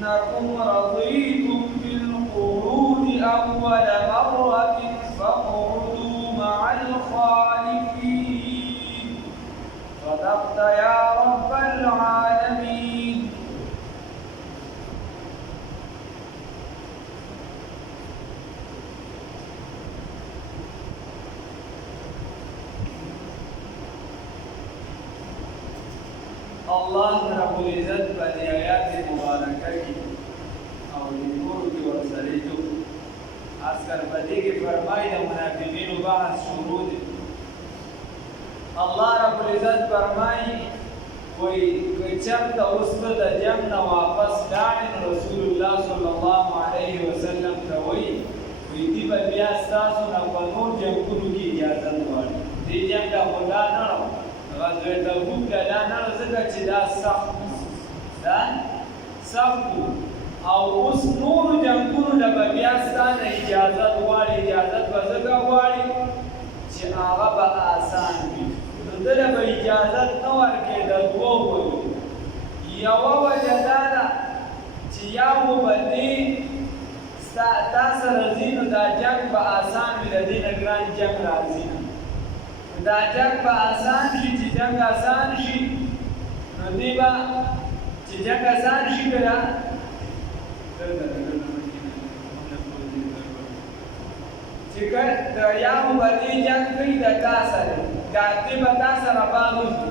إنكم رضيتم بالقعود أول مرة فاقعدوا مع الخالفين صدقت يا رب العالمين. الله رب العزت په آیات مبارکه کې او د نور کې ورسره جو اذکر په دې کې فرمایي د منافقینو بحث شروع دی. الله رب العزت فرمایي کوئی چرته اوس د جنگ نه واپس لاړ رسول الله صلی الله علیه وسلم ته وایي دی به بیا ستاسو نه په نور جنګونو کې اجازه غواړي. دې جنګ ته خدا نه غزوه تبوک ته دا نه ځکه چې دا سخت او اوس نورو جنګونو ته به بیا ستا نه اجازت غواړي. اجازت به ځکه غواړي چې هغه به اسان وي. نو ده له به اجازت نه ورکوي د دوو وجو. یوه وجه دا ده چې یا خو به دې تا سره ځي نو دا جنګ به اسان وي، د دې نه ګران جنګ راځي. دا جنگ به آسان شي. چې جنگ آسان شي نو دی به چې جنگ آسان شي بیا چې یا خو به دې جنګ کوي د تا سره، دی به تا سره باغ وځي.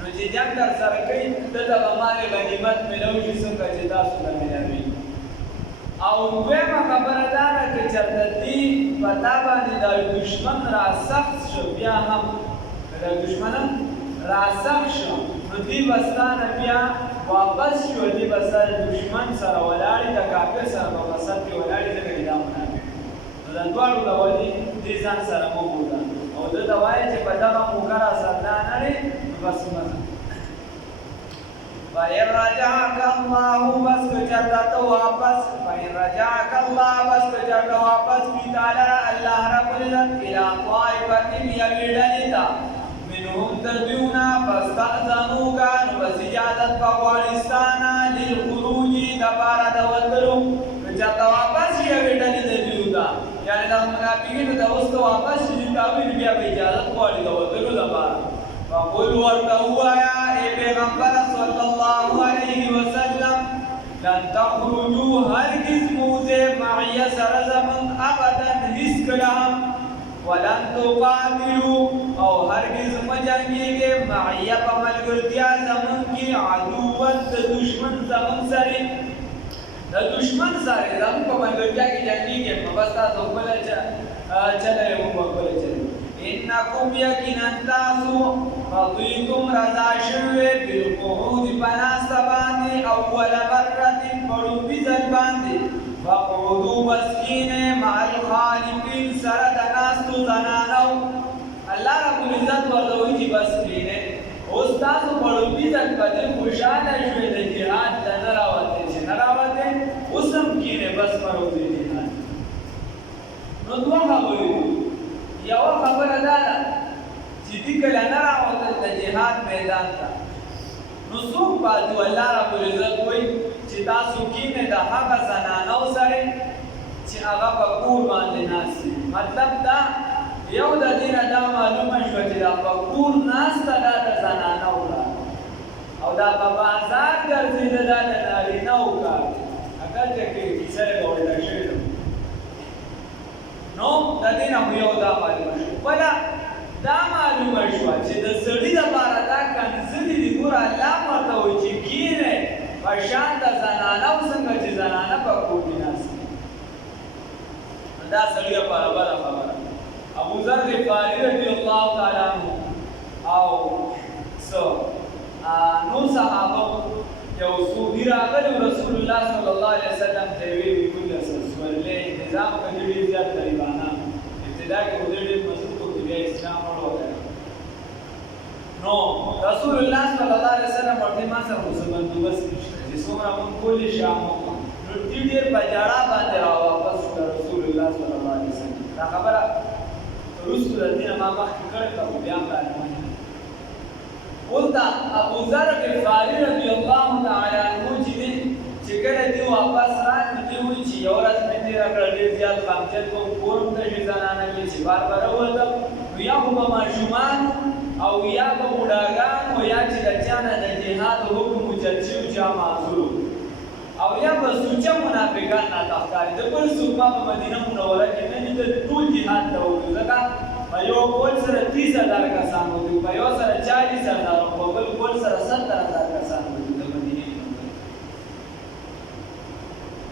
نو چې جنگ در سره کوي ده ته به مال غنیمت میلاو شي څنګه چې تاسو ته میلاوي. او دویمه خبره دا ده که چېرته دې په تا باندې د دشمن راسخت شو، بیا هم د دشمن راسخت شو نو دې به ستا نه بیا واپس شو. دې به ستا د دشمن سره ولاړې، د کافر سره به په سر کې ولاړې، ځکه چې دا منافق نو د دواړو له وجې دې ځان سره مه بوځه او ده ته وایه چې په دغه موقع راسره نه لرې نو بس مه فإن رجعك الله بس كجرت واپس فإن رجعك الله بس كجرت واپس في تعالى الله رب العزت إلى طائفة يبدلتا منهم تدعونا فاستأذنوك بس إجازت فغوالستانا للخروج دبارة دوتلو كجرت واپس يبدلتا دعوتا يعني دا منافقين دوست واپس جتاوين بیا بإجازت غوالي دوتلو دبارة فقل ورته يا پیغمبر صلی الله علیه وسلم لن تخرجوا هرگز موزه معي سره زمن ابدا هیڅ کله ولن تقاتلوا او هرگز مجنګيږي معي په ملګرتیا زمن کې عدو د دشمن زمن سره د دشمن سره زمن په ملګرتیا کې جنګيږي په بس تاسو بل چلے مو په بل چلے انکم یقینا تاسو رضیتم رضا شوی بالقعود پناست باندې اول مرة پړوبي ځل باندې فقعدوا بسکینه مع الخالفین سره د ناستو زنانو. الله رب العزت ورته چې بسکینه اوس تاسو پړوبي ځل باندې خوشاله شوی د جهاد ته نه راوته چې نه راوته اوس هم کینه بس پړوبي جهاد. نو دوه خبرې یوه خبره دا ده چې دې کله نه راوتل د جهاد میدان ته نو څوک پاتې الله رب العزت وایي چې تاسو کینې د هغه زنانو سره چې هغه په کور باندې ناست دي. مطلب دا یو د دې نه دا معلومه شوه چې دا په کور ناسته دا د زنانو ده او دا په بازار ګرځېده دا د نارینهو کار دی. اگر چې کیسه یې اورېده شوې ده نو د دې نه خو یو دا معلومه شوه. بله دا معلومه شوه چې د سړي دپاره دا کنځلې دي. ګوره الله ورته وایي چې کینې په شان د زنانو څنګه چې زنانه په کور کې ناست دي. دا سړي دپاره بله خبره. ابوذر غفاري رضي الله تعالی عنه او نور صحابه یو صوفي راغلی رسول الله صلی الله علیه وسلم ته ویې وي ګل سورلې انتظام کوي ډېر زیات غریبانه ابتدا کې خو ډېر مضبوط و بیا اسلام وروړی. نو رسول الله صلی الله علیه وسلم ورته ما سره اوس بندوبست نشته چې څومره مونږ کولی شي نو دې ډېر په ژړا باندې راواپس کړه رسول الله صلی الله علیه وسلم. دا خبره وروسته د دې نه ما مخکې کړې ده خو بیا هم رانیمانه. اوس دا ابوذر غفاري رضی الله تعالی عنه چې کله زیات غمجن کوم کورم ته شي زنانه کې چې بار بار وته یا خو به ماشومان او یا به بوډاګان او یا چې د چا نه د جهاد حکم اوچت شوي چا معذور او یا به سوچه منافقان راته ښکاري د بل څوک به په مدینه منوره کې نه دي د ټول جهاد ته وځو ځکه په یو کول سره 30,000 کسان وځي په یو سره 40,000 په بل کول سره 70,000 کسان وځي د مدینې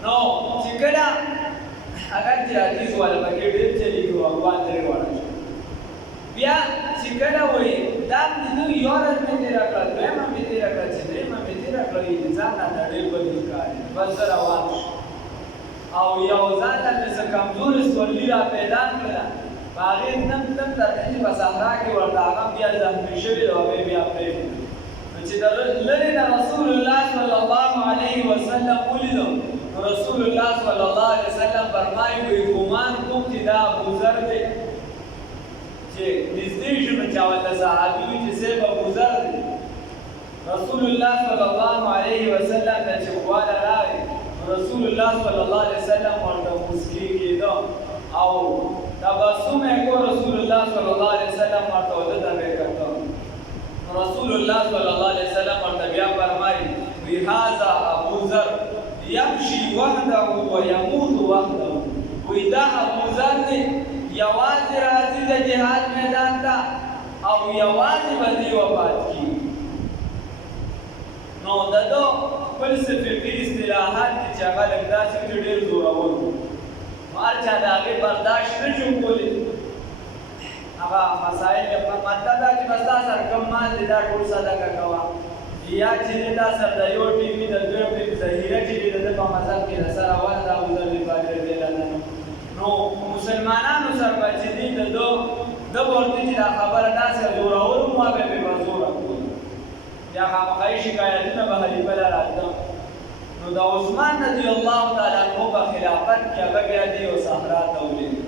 نو چې کله اگر چې حدیث والا پکې ډېر چلیږي او اقوال ترې واړه شي بیا چې کله وایي دا نو یو ورځ مې تېره کړه دویمه مې تېره کړه چې درېیمه مې تېره کړه ځان راته ډېر بد ښکاري بس زه روان شم او یو ځان ته مې څه کمزورې سورلي را پیدا کړله په هغې تم تر دې چې په صحرا کې ورته هغه بیا زخمي شوي او هغې بیا پرېښودل نو چې د لرې نه رسول الله صلی الله علیه وسلم ولیدم رسول الله صلی الله علیه وسلم فرمایي وایي ګمان کوم چې دا ابوذر دی چې نږدې شو نو چا ورته صحابي وي چې صاحب ابوذر دی رسول الله صلی الله علیه وسلم ته چې خواله راغی رسول الله صلی الله علیه وسلم ورته موسکی کېده او تبسم یې کو رسول الله صلی الله علیه وسلم ورته وده به کړه رسول الله صلی الله علیه وسلم ورته بیا فرمایي وی هذا ابوذر یمشي وحده ويموت وحده وی دا ابوذر دی یوازې راځي د جهاد میدان ته او یوازې به دی وفات کېږي نو د ده خپل څه فقهي اصطلاحات دي چې هغه لږ داسې چې ډېر زورور وو نو هر چا د هغې برداشت نه شو کولی هغه مسایل مطلب دا چې بس تا سره کم مال دی دا ټول صدقه کوه یا چې دی تا سره د یو ټي وي د دویم ټي وي ظهیره چې دی د ده په مذهب کې د سره اول دا ابوذر غفاري رضی الله عنه نو مسلمانانو سره به چې دی د ده ورته چې دا خبره داسې زورور وو هغه به به زوره کول یا خامخایي شکایتونه به خلیفه له راتله نو د عثمان رضی الله تعالی عنه په خلافت کې هغه بیا دی او صحرا ته ولیږي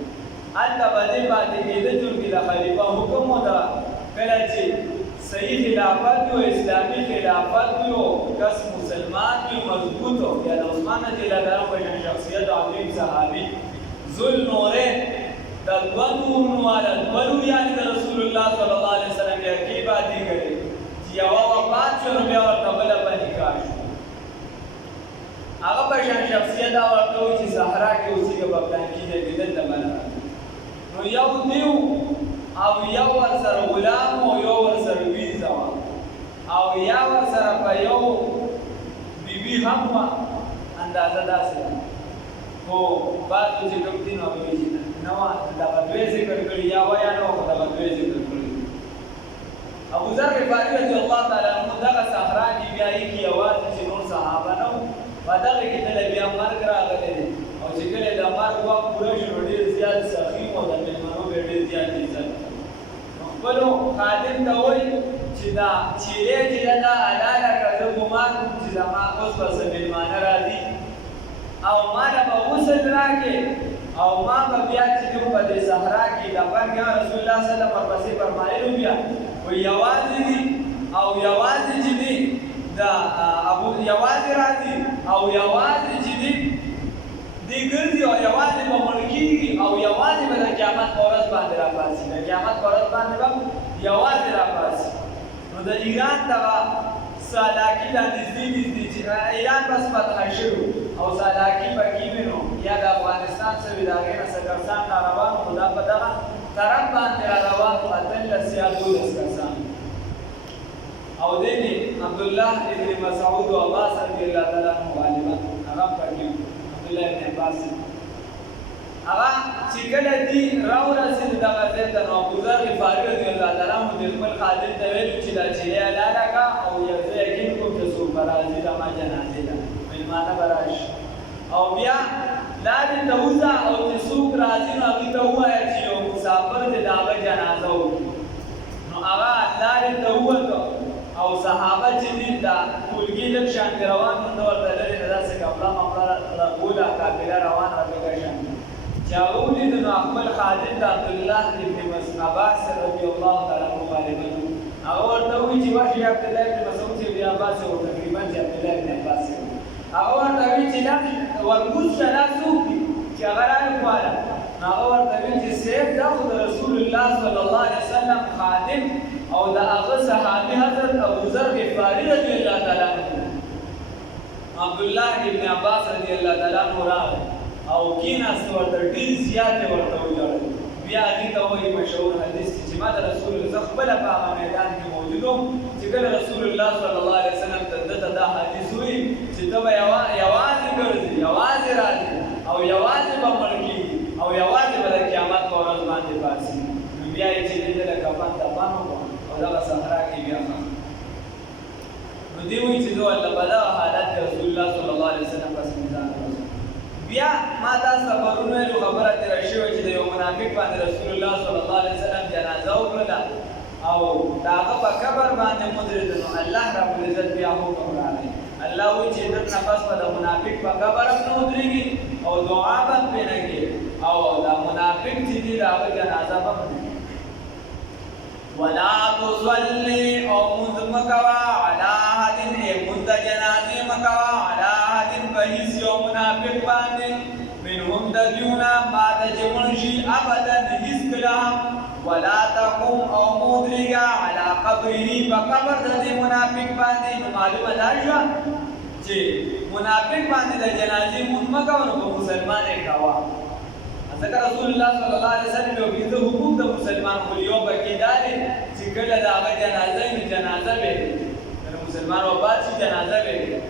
هلته به دی پاتې کېده چونکې د خلیفه حکم و ده کله چې صحیح خلافت وي او اسلامي خلافت وي او کس مسلمان وي مضبوط و یا د عثمان رضی الله عنه په شخصیت عظیم صحابي ذوالنورین د دوه نورونو والا دوه لوریانې د رسول الله صلی الله علیه وسلم یې کې پاتې کړې چې یوه وفات شو نو بیا ورته بله په نکاح شو هغه په شان شخصیت دا ورته وایي چې صحرا کې اوسېږه په پلانکي ځای کې دلته به نه نو یو دیو او یو ورسره غلام او یو ورسره ویزه وه او یا ورسره په یو بیبي هم وه اندازه داسې ده خو بعضو چې کوم دي نو هغه وایي چې نه وه دغه دوی ذکر کړي یا وه یا نه وه خو دغه دوی ذکر کړي ابوذر غفاري رضی الله تعالی عنه دغه صحرا کې بیا یې کې یوازې چې نور صحابه نه وو په دغه کې دله بیا مرګ راغلی دی او چې کله د مرګ وخت پوره شو نو ډېر زیات سخیم و د مېلمنو به ډېر زیات عزت نو خپلو خادم ته وایي چې دا چیرې چې ده دا حلاله کړه زه ګمان کوم چې زما اوس به څه مېلمانه راځي او ما له به غسل راکړې او ما به بیا چې کوم په دې صحرا کې دفن کړم رسول الله صلی الله علیه وسلم ورپسې فرمایلو بیا وایي یوازې دي او یوازې چې دي دا یوازې راځي او یوازې چې دي دی ګرځي او یوازې به مړ کېږي او یوازې به د قیامت په ورځ باندې راپاڅي د قیامت په ورځ باندې به یوازې راپاڅي نو د ایران دغه سالاکي دا نږدې چې ایران بس فتح شوي او سالاکي پکې وي نو یا د افغانستان څه وي د هغې نه څه کسان را روان خو دا په دغه طرف باندې را روان 18 یا 12 کسان او دې کې عبدالله ابن مسعود او عباس رضی الله تعالی عنه غالبا هغه پکې عبدالله ابن عباس هغه چې کله دې راورسېد دغه ځای ته نو ابوذر غفاري رضی الله تعالی عنه د خپل خادم ته ویل چې دا چیرې حلاله کړه او یو ځای یقین کوم چې څوک به راځي زما جنازې ته مېلمانه به راشي او بیا لاندې ته وځه او چې څوک راځي نو هغوی ته ووایه چې یو مسافر دی د هغه جنازه وکړي نو هغه لاندې ته ووته او صحابه چې دي دا ټولګي لږ شانتې روان نه ورته لرې نه داسې کپړه مپړه راغوله قافله روانه لږه شانتې چې هغه ولید نو خپل خادم د عبدالله ابن عباس رضی الله تعالی عنه غالبا هغه ورته وایي چې واښې عبدالله ابن مسعود چې ابن عباس و تقریبا چې عبدالله ابن عباس هغه ورته وایي چې دا ورکوز شه دا څوک دي چې هغه راغی خو هغه ورته ویل چې سیف دا خو د رسول الله صلی الله علیه وسلم خادم او د هغه صحابي حضرت ابو ذر غفاري رضی الله تعالی عنہ عبد الله ابن عباس رضی الله تعالی عنہ راغی او کیناست ورته ډیر زیات ورته وجاړل بیا دې ته وایي مشهور حدیث چې ما د رسول الله خپل په میدان کې موجودم چې کله رسول الله صلی الله علیه وسلم ته دا حدیث وی چې ته یوازې ګرځي یوازې راځي او یوازې به مړ کېږي او یوازې به د قیامت په ورځ باندې پاڅي بیا یې چې دې ته کفن دفن وکړو او دغه صحرا کې بیا نو دی وایي چې دوه الله په دغه حالت رسول الله صلی الله علیه وسلم پس میدان بیا ما دا خبرونه له خبره تر شوې چې د یو منافق باندې رسول الله صلی الله علیه وسلم جنازه وکړه او داغه په قبر باندې مدرد نو الله رب العزت بیا حکم راغی الله وی چې دغه نفس په منافق په قبر نه مدريږي او دعا به پېنګي او دا منافق چې دی داغه جنازه به ولا تصلي او مزمکوا علی احد مند جنازه مکوا علی احد فهیس یو منافق باندې منهم دجونا بعد جمنشی ابدا هیڅ کلام ولا تقوم او مدرگا على قبره فقبر دې منافق باندې معلومه ده چې منافق باندې د جنازې مونږه په مسلمان کاوه ذکر رسول الله صلی الله علیه وسلم یو د حقوق د مسلمان خو یو بکی دالې چې کله دا جنازه به د مسلمان وفات شي جنازه به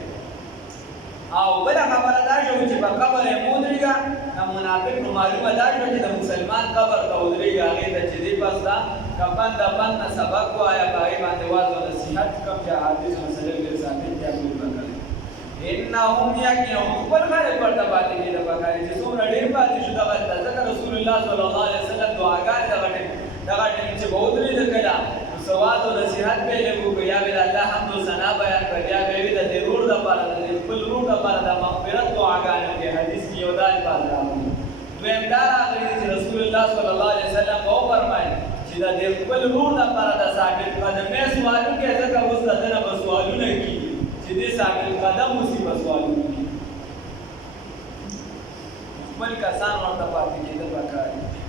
او بل خبره دا شو چې په قبر مودريګا د منافق نو معلومه ده چې د مسلمان قبر ته ودرېږي هغه ته چې دی پس دا کفن د باندې سبق وایا پای باندې واځو نصيحت کوم چې حدیث مسلم کې ثابت دی ابو بکر انهم یقینهم خپل خلک ورته پاتې دي د بخاری چې څومره ډېر پاتې شو دغه ذکر رسول الله صلی الله علیه وسلم دعاګانې دغه چې بودري د کړه سواد او نصيحت به له بیا به الله حمد و ثنا بیان کړ بیا به د ضرور د پاره د خپل روح د پاره د مغفرت دعاګانې کې حدیث کې یو دال پاتې راغلی ویمدار هغه چې رسول الله صلی الله علیه وسلم او فرمایي چې د خپل روح د پاره د ثابت قدمه سوالو کې ځکه اوس دنه په سوالونه کې چې دې ثابت قدم مصیبت سوالونه کې خپل کسان ورته پاتې کېدل پکار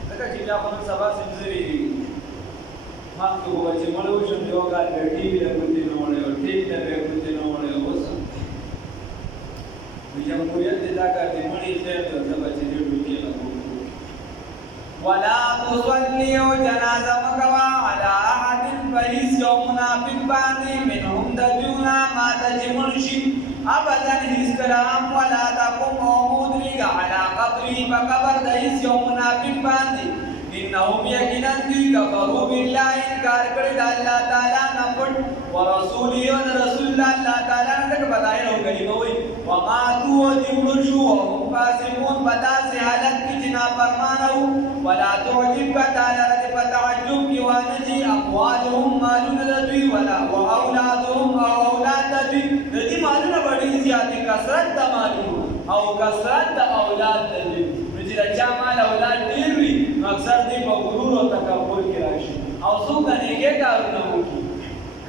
ځکه چې بیا خپل سبا سمزري ماته وو چې مړو شم یو کال په ټي وي له کوتي نو وړو ټي وي له کوتي نو وړو اوس جمهوریت دا کار دې مړی ته د بچی دې ډوکی له ولا تصلي جنازه مکوا على احد فليس يوم منافق باندې منهم دجونا ما تجمنشي ابدا السلام ولا تقوم مدرك على قبره فقبر دایس يوم منافق باندې انهم یقینا دوی کفروا بالله انکار کړی د الله تعالی نه پټ ورسوله او رسول الله تعالی نه څخه بدایي او کلمه وي وما تو جمشو هم فاسقون بداسه حالت کې جنا فرمانو ولا تعجب تعالی رد فتعجب کی وانجی اموالهم مالون دوی ولا واولادهم او اولاد دوی دې مالونه وړي زیاتې کثرت د مالونو او کثرت د اولاد دوی چې چا مال اولاد ډیر وي اکثر دې په غرور او تکبر کې راشي او څوک نیکه کارونه کوي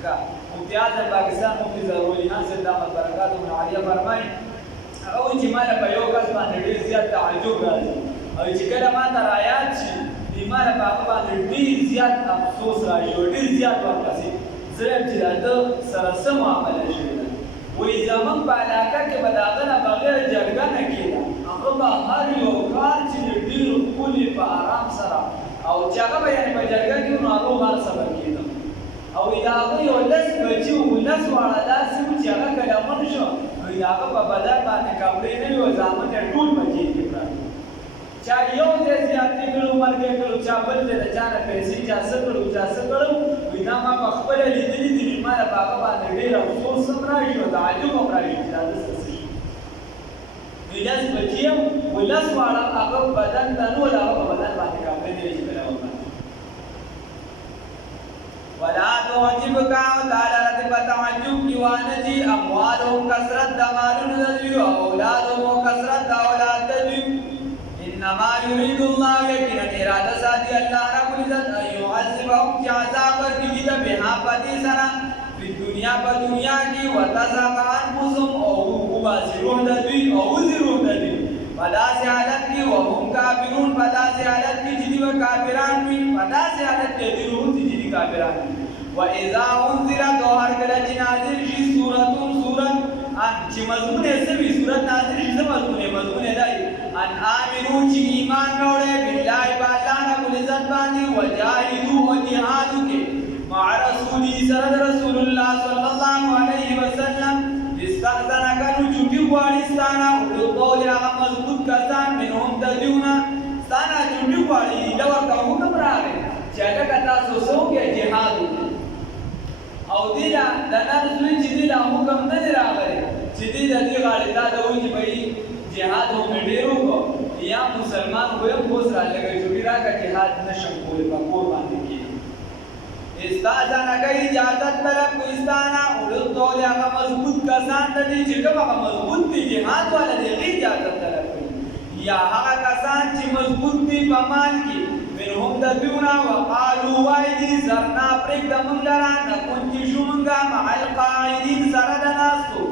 کا مفتیان پاکستان مفتی ضروري حاصل دامت برکات ابن عالیه فرمایي او چې مال په یو کس باندې ډیر زیات تعجب راځي او چې کله ما ته آیات شي دې مال په هغه باندې ډیر زیات افسوس راشي او ډیر زیات ورپسې زه چې دا سره سم معامله شي وې زمون په علاقه کې بداغنه بغیر جرګه نه کېده هغه به هر یو کار چې ډېر کولې په آرام سره او چې هغه به یعنې په جرګه کې نو هغه هر سبا کېده او دا هغه یو لس بچي و لس واړه داسې و چې هغه کله مړ شو نو د هغه په بدن باندې کپړې نه وي او زامن یې ټول بچي کې پراته چا یو ځای زیاتې کړو مرګ یې کړو چا بل ځای د چا نه پیسې چا څه کړو چا څه کړو وایي دا ما په خپله لیدلي دي ما په هغه باندې ډېر افسوس هم راشي او تعجب هم راشي چې دا داسې څه شي لس بچي یم ولس واړه هغه بدن ته نو هغه په بدن باندې کپړې نه وي چې کله وکړه ولا تعجبك تعالى رد فتعجب کی وانجی اموالهم کثرت د مالونو دوی او اولادهم کثرت د اولاد دوی انما يريد الله يكن اراده ذاتي الله رب العزت ان يعذبهم عذاب ورکړي د بها پدې سره په دنیا کې وتزهق انفسهم او وباسرون دوی او وزرون دوی پداسې حالت کې وهم والکافرون پدا سے حالت کی جدی و کافران بھی پدا سے حالت کی جدی جدی کافران و اذا انزلت و ہر کلا چی نازل شی سورت چی مضمون سوی سورت نازل شی مضمون دائی ان آمنو چی ایمان روڑے باللہ باللہ نبو لزت باندی و جاہدو و جہادو کے مع رسولی سرد رسول اللہ صلی اللہ علیہ وسلم استخدنا كانوا جوجو والستانا والقول على مضبوط كسان منهم تديونا ستانا جوجو والي لو كانوا كبراري جاكا كتا سوسو كي جهاد او ديلا دنا رسول جديد حکم نه راغلي جديد دي غالطا دوی بھئی جهاد او مډیرو کو یا مسلمان کو یو کوس را لګي چې راکا جهاد نشم کولې په کور باندې کی استاذانا کئی اجازت طلب کو استانا اولو طول اگا مضبوط کسان تا دی چکم اگا مضبوط دی جہاد والا دی غی اجازت طلب کئی یا اگا کسان چی مضبوط دی پامان کی منهم دبیونا وقالو وائدی سرنا پرک دمون لرا نکن چی شمنگا مع القائدین سردناستو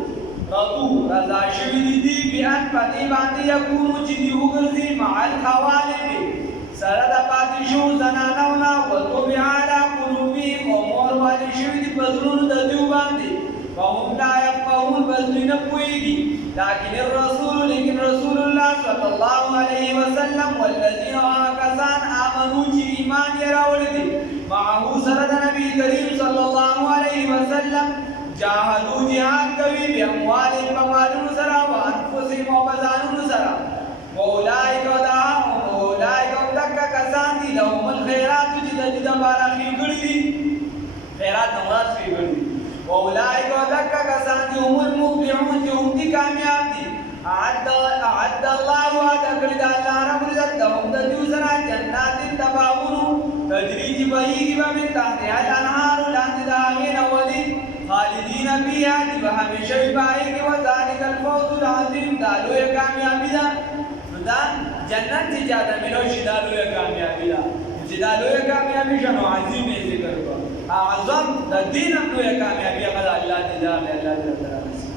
رضو رضا شویدی دی بیان پتی باندی یکونو چی دی اگرزی مع الخوالبی سرد پاتشو زنانونا وطبع علا قلوبیم امور والی شوی دی پزرون ددیو باندی وهم لا یفقهون بزدوی نپوئیگی لیکن الرسول لیکن رسول اللہ صلی اللہ علیہ وسلم والذین آکسان آمنو چی ایمان یراول دی معاہو سرد نبی کریم صلی اللہ علیہ وسلم جاہدو جہاد کوي باموال بمالون سرا وانفسهم وبزانون سرا واولئک دک کسان دی لهم الخیرات چې د بارا خېګړي دي خیرات مراد خېګړي دي واولئک دک کسان دی هم المفلحون چې هم دي کامیاب دي اعد الله وعدکړي د الله رب عزت لهم د دې سره جنات تباغون تجري چې بهيږي به تحتها الانهار لاندې د هغې نه ودي خالدین فیها چې به همیشه وي په هغې کې وذلک الفوز العظیم دا لویه کامیابي ده دا جنت چې چاته ملو شي دا لویه کامیابي ده چې دا لویه کامیابي شنو عظیم یې ذکر کړو اعظم د دین هم لویه کامیابي هغه د الله دې دا الله دې